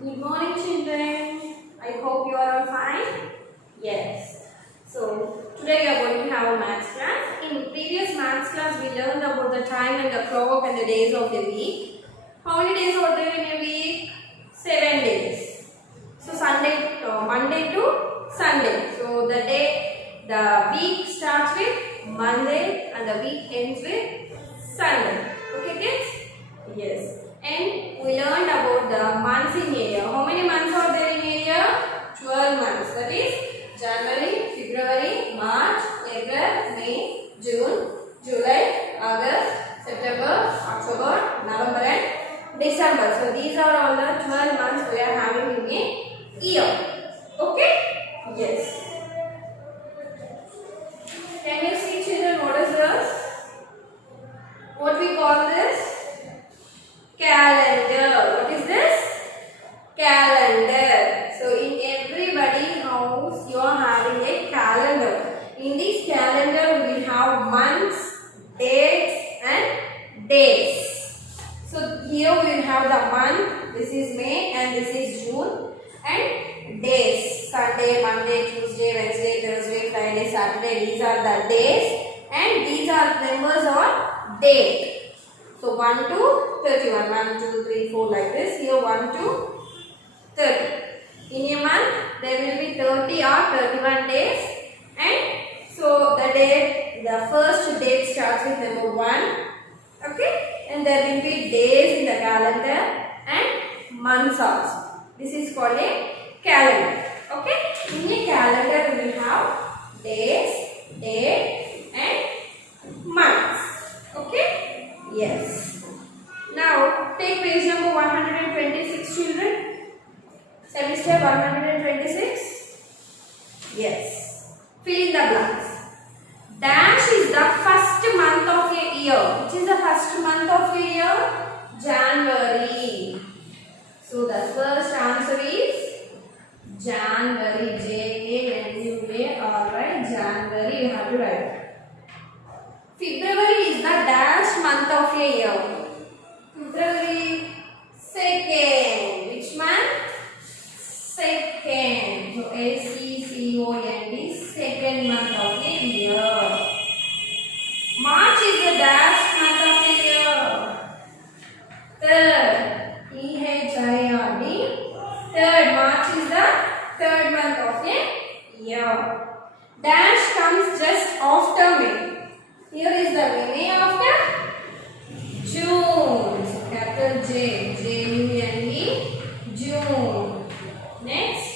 Good morning, children. I hope you are all fine. Yes. So today we are going to have a maths class. In previous maths class, we learned about the time and the clock and the days of the week. How many days are there in a week? 7 days. So Monday to Sunday. So the week starts with Monday and the week ends with Sunday. Okay, kids? Yes. And we learned about the months in a year. How many months are there in a year? 12 months. That is January, February, March, April, May, June, July, August, September, October, November and December. So these are all the 12 months we are having in a year. Okay? Yes. Can you see, children, what is this? What we call this? Calendar. What is this? Calendar. So in everybody's house you are having a calendar. In this calendar we have months, dates and days. So here we will have the month. This is May and this is June. And days. Sunday, Monday, Tuesday, Wednesday, Thursday, Friday, Saturday. These are the days. And these are numbers on date. So 1 to 31, 1, 2, 3, 4 like this. Here 1 to 30. In a month there will be 30 or 31 days. And so the first date starts with number 1. Okay. And there will be days in the calendar and months also. This is called a calendar. Okay. In a calendar we have days, date and months. Okay. Yes. Now take page number 126, children. Semester 126. Yes. Fill in the blanks. Dash is the first month of a year. Which is the first month of a year? January. So the first answer is January. Alright. January you have to write. February is the dash month of a year. February 2nd. Which month? 2nd. So SECOND, second month of a year. March is the dash month of a year. Third. EHIRD. Third. March is the third month of a year. Dash comes just after May. Here is the May after June. So capital J, J-U-N-E, June. Next,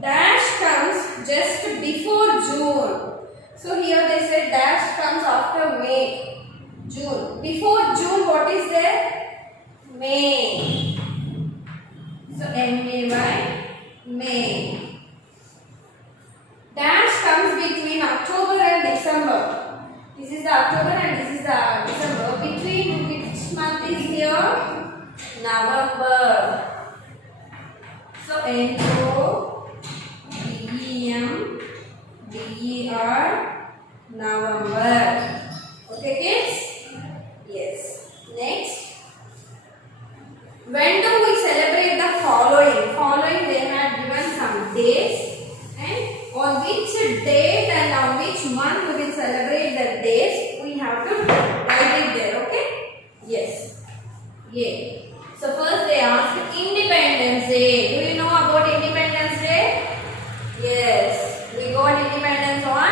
dash comes just before June. So here they said dash comes after May, June. Before June, what is there? May. So M-A-Y, May. Dash comes between October and December. This is the October and this is the December. Between which month is here? November. So November. November. Okay, kids? Yes. Next. When do we celebrate the following? Following they had given some days. And on which date and on which month we will celebrate the days, we have to write it there, okay? Yes. Yeah. So first they ask Independence Day. Do you know about Independence Day? Yes. We got independence on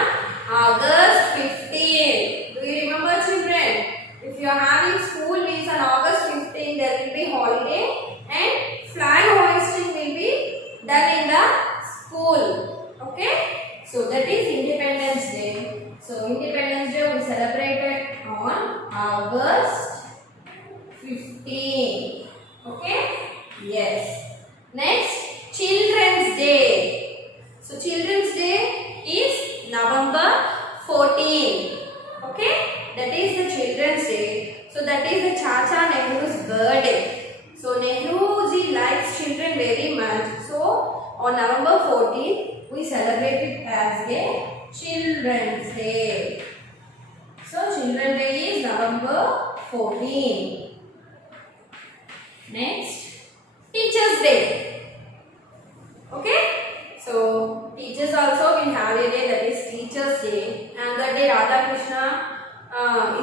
August 15. Do you remember, children? If you are having school means on August 15 there will be holiday and flag hoisting will be done in the school. Okay, so that is Independence Day. So Independence Day we celebrated on August 15. Okay, yes. Next, Children's Day. So Children's Day is November 14. Okay, that is the Children's Day. So that is the Chacha Nehru's birthday. So Nehru ji likes children very much. So on November 14. We celebrate it as a Children's Day. So Children's Day is November 14. Next, Teachers Teachers Day. Okay. So teachers also will have a day, that is Teachers Day, and that day Radha Krishna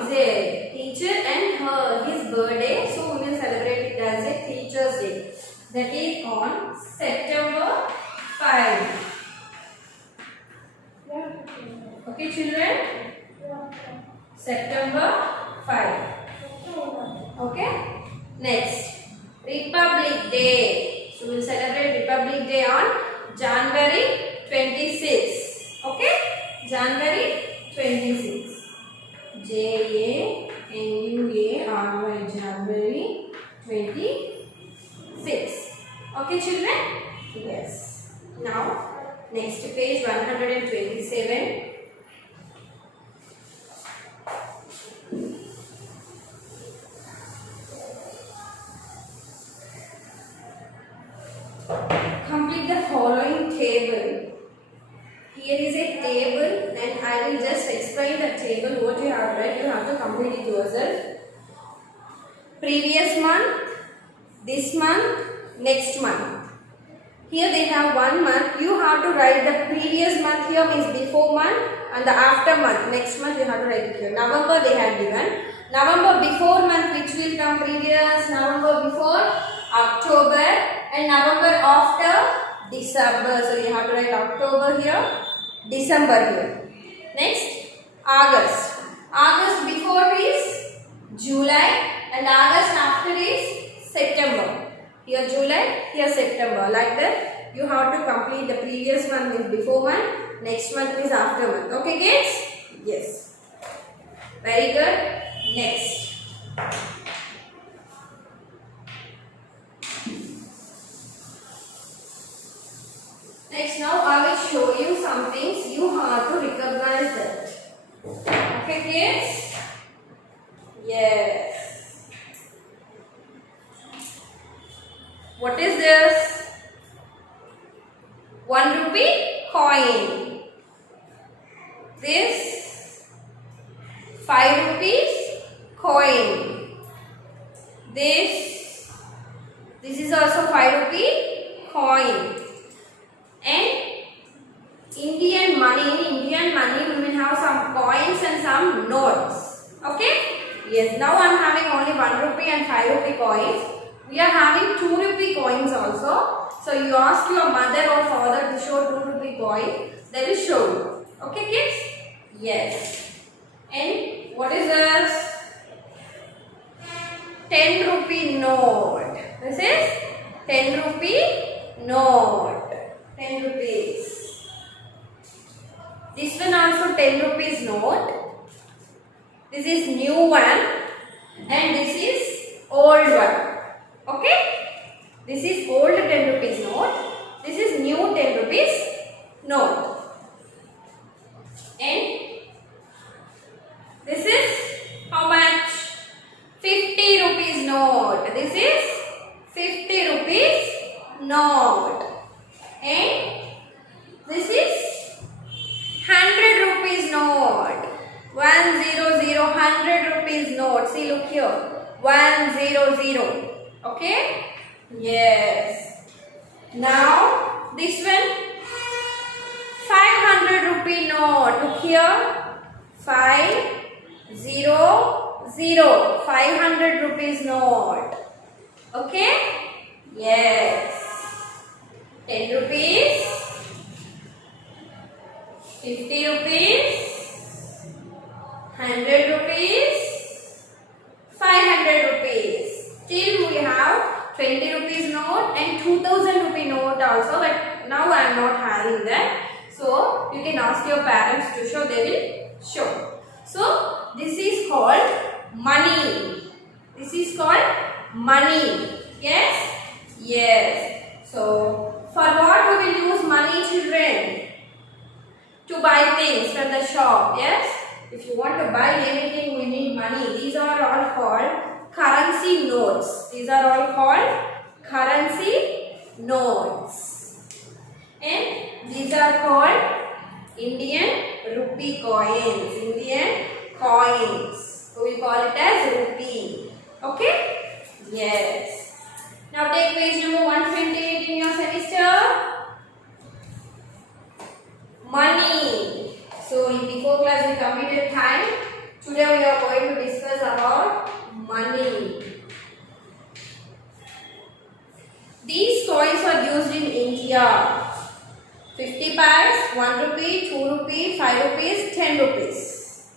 is a teacher and his birthday, so we will celebrate it as a Teachers Day. That is on September 5. Okay children? September 5. Okay. Next, Republic Day. So we will celebrate Republic Day on January 26. Okay? January 26. January 26. Okay children? Yes. Now next page 127. Complete the following table. Here is a table and I will just explain the table. What you have read, you have to complete it yourself. Previous month, this month, next month. Here they have 1 month. You have to write the previous month here means before month and the after month. Next month you have to write it here. November they have given. November before month which will come previous. November before October and November after December. So you have to write October here, December here. Next, August. August before is July and August after is September. Here July, here September. Like that, you have to complete the previous month is before month, next month is after month. Okay kids? Yes. Very good. Next. Next, now I will show you some things. You have to recognize that. Okay kids? Yes. What is this? 1 rupee coin. This 5 rupees coin. This is also 5 rupee coin. And Indian money, we will have some coins and some notes. Okay? Yes, now I am having only 1 rupee and 5 rupee coins. We are having 2 rupee coins also. So you ask your mother or father to show 2 rupee coin. They will show you. Okay kids? Yes. And what is this? 10 rupee note. This is 10 rupee note. 10 rupees. This one also 10 rupees note. This is new one and this is old one. Okay? This is old 10 rupees note. This is new 10 rupees note. And this is how much? 50 rupees note. This is 50 rupees note. And this is 100 rupees note. 100, 100 rupees note. See, look here. 100. Okay? Yes. Now, this one 500 rupee note. Look here. 500. 500 rupees note. Okay? Yes. 10 rupees, 50 rupees, 100 rupees, 500 rupees. Still we have 20 rupees note and 2000 rupee note also, but now I am not having that. So you can ask your parents to show, they will show. So this is called money. This is called money. Yes? Yes. So for what we will use money, children? To buy things from the shop. Yes? If you want to buy anything, we need money. These are all called currency notes. These are all called currency notes. And these are called Indian rupee coins. Indian coins. So we call it as rupee. Okay? Yes. Now take page number 128 in your semester. Money. So in before class we completed time. Today we are going to discuss about money. These coins are used in India. 50 paise, 1 rupee, 2 rupee, 5 rupees, 10 rupees.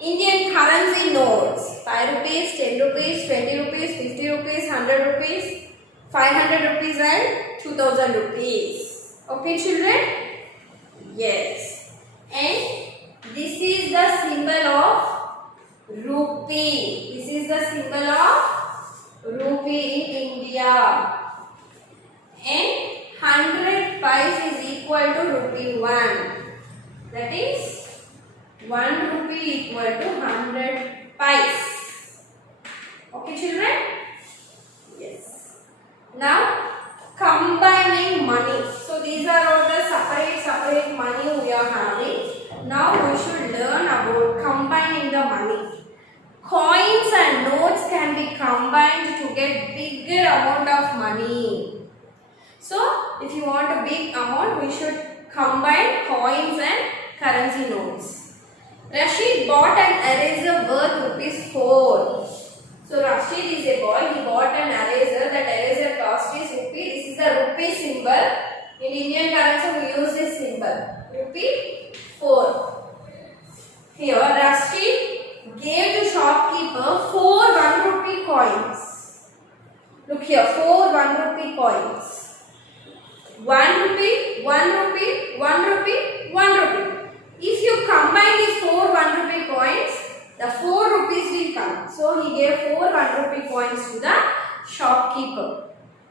Indian currency notes. 5 rupees, 10 rupees, 20 rupees, 50 rupees, 100 rupees, 500 rupees and 2000 rupees. Okay children? Yes. And this is the symbol of rupee. This is the symbol of rupee in India. And 100 paise is equal to rupee 1. That is 1 rupee equal to 100 paise. Okay children? Yes. Now combining money. So these are all the separate money we are having. Now we should learn about combining the money. Coins and notes can be combined to get bigger amount of money. So if you want a big amount, we should combine coins and currency notes. Rashid bought an eraser worth rupees 4. So Rashid is a boy, he bought an eraser. That eraser cost is rupee. This is the rupee symbol. In Indian currency we use this symbol. Rupee 4. Here Rashid gave the shopkeeper 4 1 rupee coins. Look here, 4 1 rupee coins. 1 rupee, 1 rupee, 1 rupee, 1 rupee. If you combine these 4 1 rupee coins, the 4 rupees will come. So he gave 4 1 rupee coins to the shopkeeper.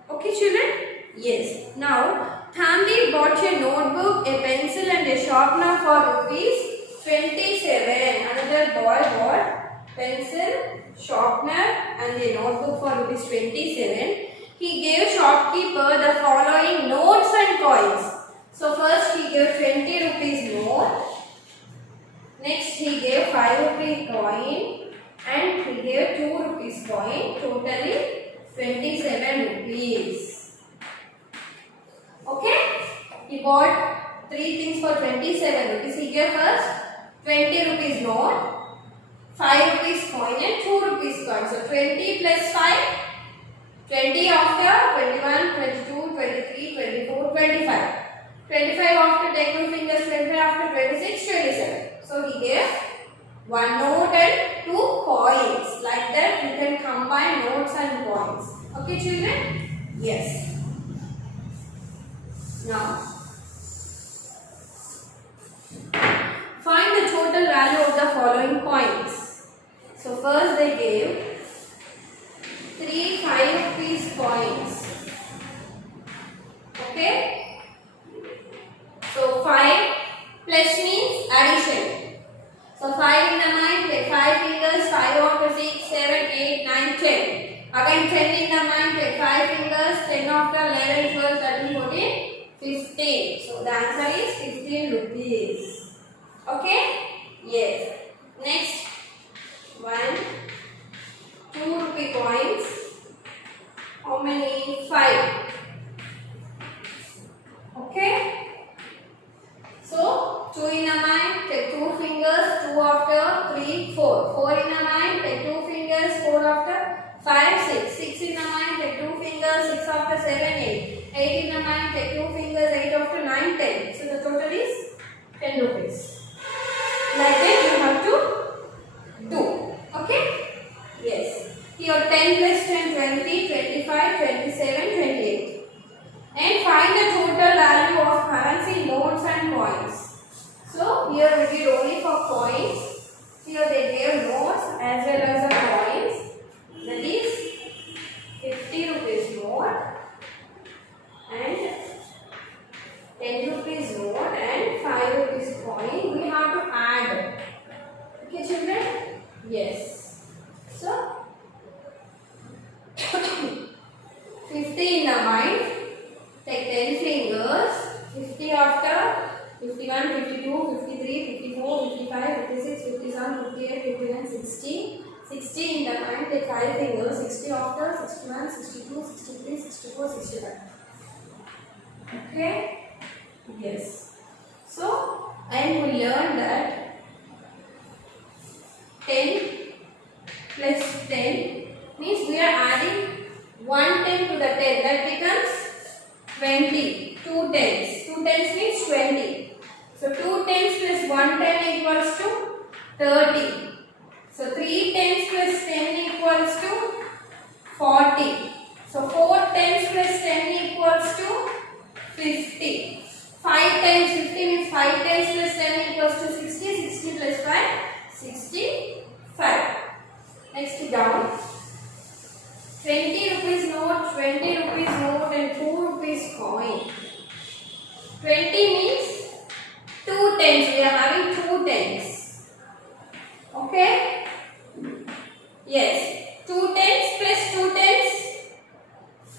Okay children? Yes. Now Thambi bought a notebook, a pencil and a sharpener for rupees 27. Another boy bought pencil, sharpener and a notebook for rupees 27. He gave shopkeeper the following notes and coins. So first he gave 20 rupees note. Next he gave 5 rupee coin and he gave 2 rupees coin. Totally 27 rupees. Okay? He bought 3 things for 27 rupees. He gave first 20 rupees note, 5 rupees coin and 2 rupees coin. So 20 plus 5. 20 after 21, 22, 23, 24, 25. 25 after take 2 fingers, 25 after 26, 27. So he gave 1 note and 2 coins. Like that you can combine notes and coins. Okay children? Yes. Now find the total value of the following coins. So first they gave 3 5 rupees coins. Okay? So 5 plus means addition. So 5 in the mind, take 5 fingers, 5 after 6, 7, 8, 9, 10. Again 10 in the mind, take 5 fingers, 10 after 11, 12, 13, 14, 15. So the answer is 15 rupees. Okay? Yes. Next 1 2 rupee coins. How many? 5. Okay. So 2 in a mind, take 2 fingers, 2 after 3, 4. 4 in a mind, take 2 fingers, 4 after 5, 6. 6 in a mind, take 2 fingers, 6 after 7, 8. 8 in a mind, take 2 fingers, 8 after 9, 10. So the total is 10 rupees. Like that you have to do. Okay? Yes. Here 10 plus 10, 20, 25, 27, 28. And find the total value of currency notes and coins. So here we did only for coins. Here they gave notes as well as the coins. That is 50 rupees note and 10 rupees note and 5 rupees coin. We have to add. Okay children? Yes. So 50 in the mind, take 10 fingers, 50 after 51, 52, 53, 54, 55, 56, 57, 58, 59, 60. 60 in the mind, take 5 fingers, 60 after 61, 62, 63, 64, 65. Okay? Yes. So, and we learned that 10 plus 10 means we are adding 1 10 to the 10. That becomes 20. 2 tens. 2 tens means 20. So, 2 tens plus 1 10 equals to 30. So, 3 tens plus 10 equals to 40. So 4 tens plus 10 equals to 50. 5 times 50 means 5 tens plus 10 equals to 60. 60 plus 5, 65. Next down. 20 rupees note, 20 rupees note and 2 rupees coin. 20 means 2 tens. We are having 2 tens. Okay? Yes. 2 tens plus 2 tens.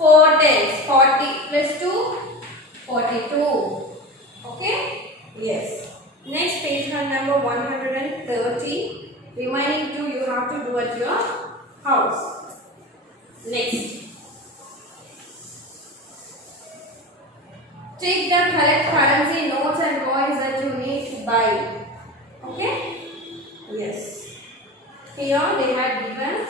4 tens, 40 plus 2, 42. Okay? Yes. Next page number 130. Remaining 2 you have to do at your house. Next. Take the correct currency notes and coins that you need to buy. Okay? Yes. Here they had given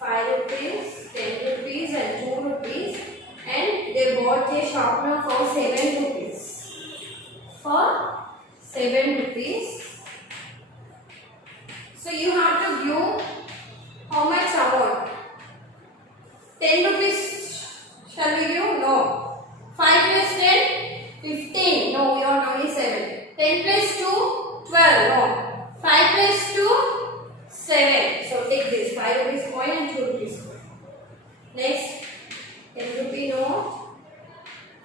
5 rupees, 10 rupees and 2 rupees, and they bought a sharpener for 7 rupees. For 7 rupees. So you have to give how much amount? 10 rupees shall we give? No. 5 plus 10? 15. No, we are only 7. 10 plus 2? 12. No. 5 plus 2? 7. So take this 5 rupees coin and 2 rupees coin. Next, 10 rupee note,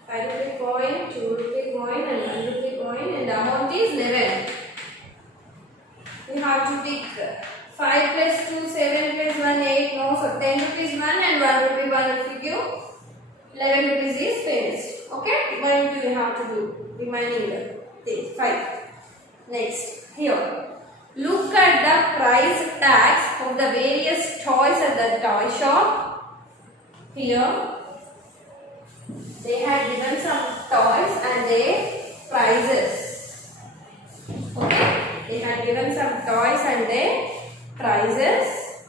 5 rupee coin, 2 rupee coin and 1 rupee coin, and the amount is 11. You have to pick 5 plus 2, 7 plus 1, 8. No, so 10 rupees 1 and 1 rupee 1 if you give. 11 rupees is finished. Okay, 1 2 you have to do. Remaining the things. 5. Next, here. Look at the price tags of the various toys at the toy shop. Here, they had given some toys and their prices. Okay, they had given some toys and their prices.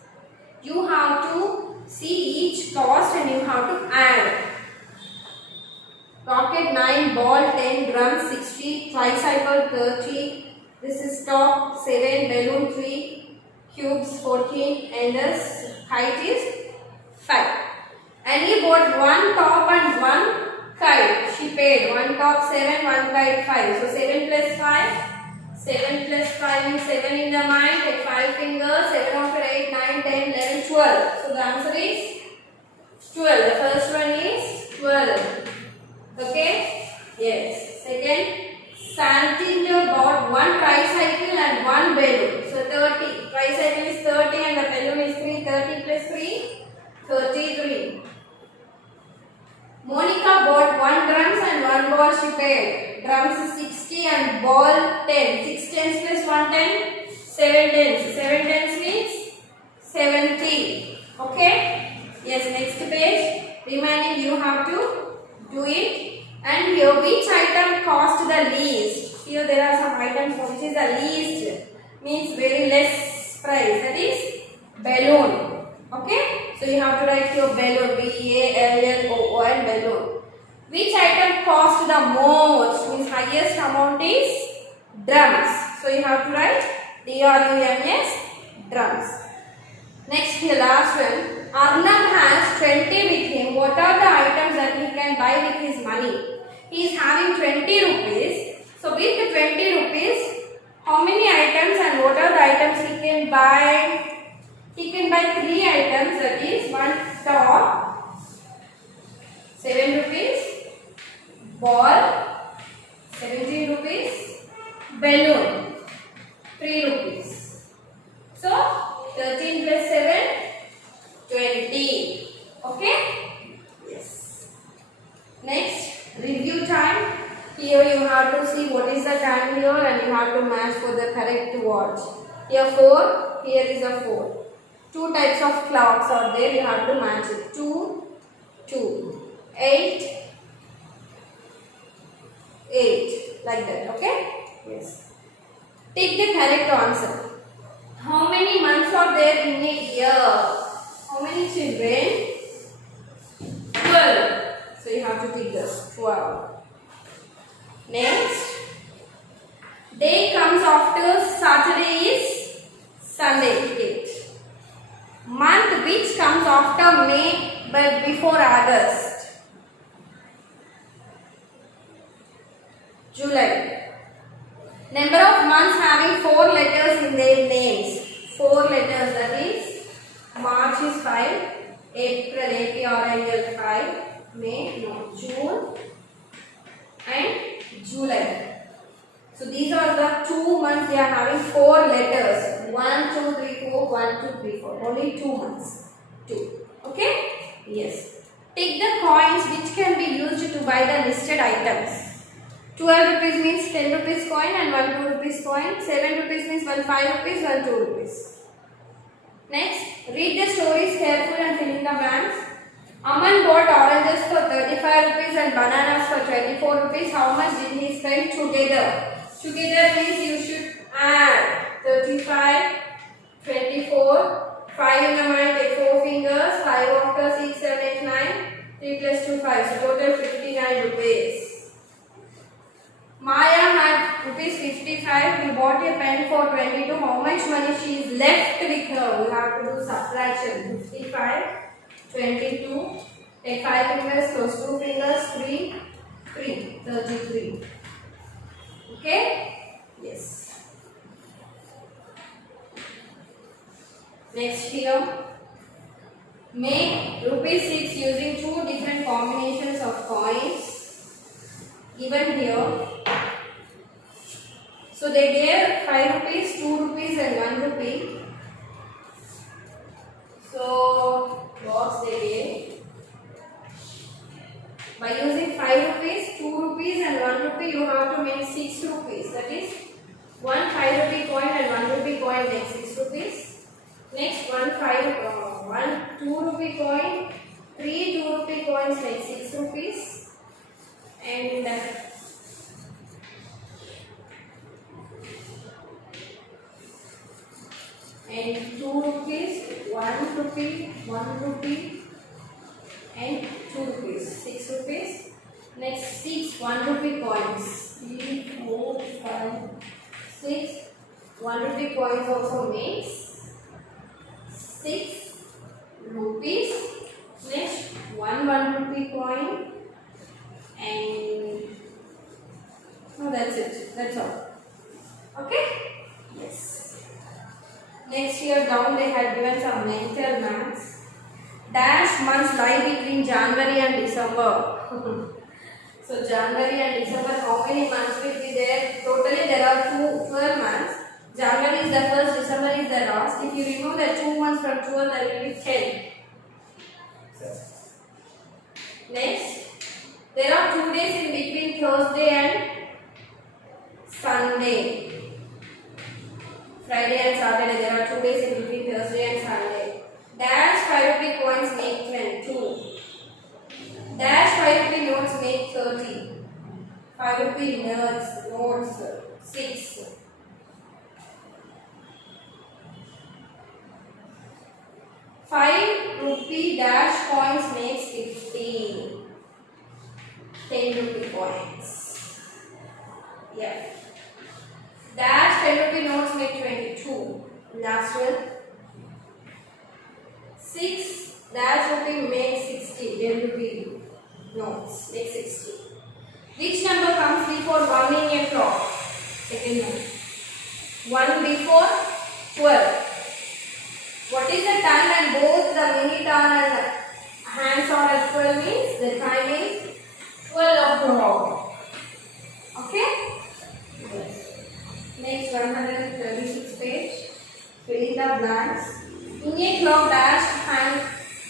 You have to see each cost and you have to add. Rocket 9, ball 10, drum 60, tricycle 30. This is top 7, balloon 3, cubes 14, and the height is 5. And he bought 1 top and 1 kite. She paid 1 top 7, 1 kite 5. So 7 plus 5. 7 plus 5 is 7 in the mind. Take 5 fingers. 7 after 8, 9, 10, 11, 12. So the answer is 12. The first one is 12. Okay? Yes. Second. Santinder bought 1 tricycle and 1 balloon. So 30. Tricycle is 30 and the balloon is 3. 30 plus 3, 33. Monica bought 1 drums and 1 ball she paid. Drums is 60 and ball 10. 6 tens plus 1 10, 7 tens. 7 tens means 70. Okay? Yes, next page. Remaining you have to do it. And here, which item cost the least? Here there are some items which is the least, means very less price. That is balloon. Okay? So you have to write your balloon, B-A-L-L-O-O-N, balloon. Which item cost the most? Means highest amount is drums. So you have to write D-R-U-M-S, drums. Next here, last one. Arnab has 20 with him. What are the items that he can buy with his money? He is having 20 rupees. So with the 20 rupees, how many items and what are the items he can buy? He can buy 3 items, that is 1 top, 7 rupees, ball, 17 rupees, balloon, 3 rupees. So 13 plus 7, 20. Okay? Yes. Next, review time. Here you have to see what is the time here and you have to match for the correct watch. Here 4, here is a 4. 2 types of clocks are there, you have to match it. 2, 2. 8, 8, like that. Okay? Yes. Take the correct answer. How many months are there in a year? How many children? 12. So you have to take this. 12. Next. Day comes after Saturday is Sunday. 8. Month which comes after May but before August? July. Number of months having 4 letters in their names. 4 letters, that is March is 5, April, April 5, May, no, June and July. So these are the 2 months they are having 4 letters. 1, 2, 3, 4, 1, 2, 3, 4. Only 2 months. 2. Okay? Yes. Take the coins which can be used to buy the listed items. 12 rupees means 10 rupees coin and 1 2 rupees coin. 7 rupees means 1 5 rupees, 1 2 rupees. Next, read the stories carefully and fill in the blanks. Aman bought oranges for 35 rupees and bananas for 24 rupees. How much did he spend together? Together means you should add 35, 24, 5 in the mind, take 4 fingers, 5 after 6, 7, 8, 9, 3 plus 2, 5. So total 59 rupees. Maya had rupees 55. He bought a pen for 22. How much money she is left with her? We have to do subtraction. 55, 22. Take 5 fingers, close 2 fingers, 3, 33. Okay? Yes. Next here. Make rupees 6 using 2 different combinations of coins. Given here. So they gave 5 rupees, 2 rupees and 1 rupee. So what they gave? By using 5 rupees, 2 rupees and 1 rupee you have to make 6 rupees. That is 1 5 rupee coin and 1 rupee coin makes 6 rupees. Next 1 2 rupee coin, 3 2 rupee coins make 6 rupees. And 2 rupees, 1 rupee, 1 rupee and 2 rupees, 6 rupees. Next 6 1 rupee coins, 3, 4, 5, 6. 1 rupee coins also makes 6 rupees. Next 1 rupee coin and no, that's it. That's all. Okay? Yes. Next here down they had given some mental maths. Dash months lie between January and December. So January and December, how many months will be there? Totally there are 12 months. January is the first, December is the last. If you remove the 2 months from 12, there will be 10. Next, there are 2 days in between Thursday and Sunday. Friday and Saturday, there are 2 days in between Thursday and Sunday. Dash 5 rupee coins make 22. Dash 5 rupee notes make 30. 5 rupee notes 6. 5 rupee dash coins makes 15. 10 rupee coins. Yeah. Dash 10 rupee notes make 22. Last one. 6 dash rupee makes 60. 10 rupee notes make 60. Which number comes before 1 in a clock? Second one. 1 before 12. What is the time and both the minute and hands are at 12 means the time is 12 of the hour. Okay? Yes. Next 136 page. Fill in the blanks. In a clock, dash hand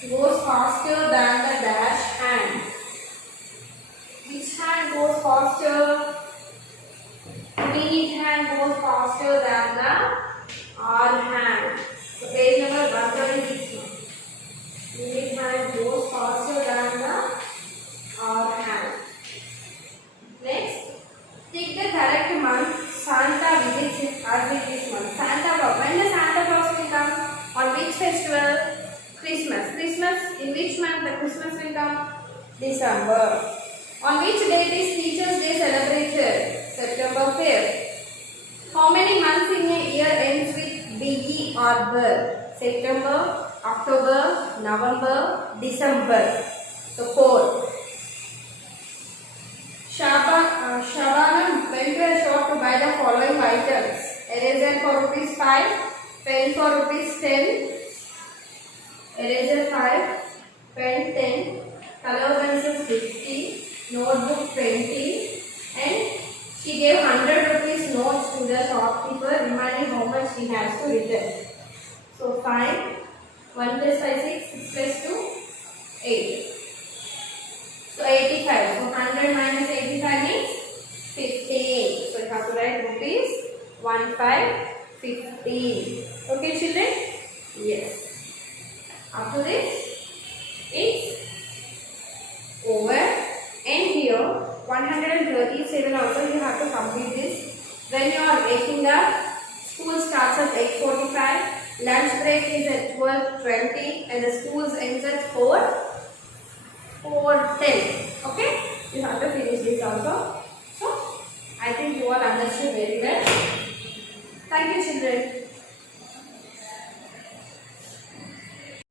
goes faster than the dash hand. Which hand goes faster? Minute hand goes faster than the hour hand. So page number 136. Minute hand goes faster than the Christmas will come? December. On which date is Teachers' Day celebrated? September 5th. How many months in a year ends with BE or BER? September, October, November, December. So 4. Shabana went to a shop to buy the following items. Eraser for ₹5, pen for ₹10, eraser 5, pen 10, color pencil 50, notebook 20, and she gave ₹100 notes to the shopkeeper, reminding how much she has to return. So 5, 1 plus 5 6, 6 plus 2 8. So 85. So 100 minus 85 means 15. So you have to write ₹15. Okay, children? Yes. After this, it's over. And here 137 also you have to complete this. When you are waking up, school starts at 8:45. Lunch break is at 12:20 and the school ends at 4:10. Okay, you have to finish this also.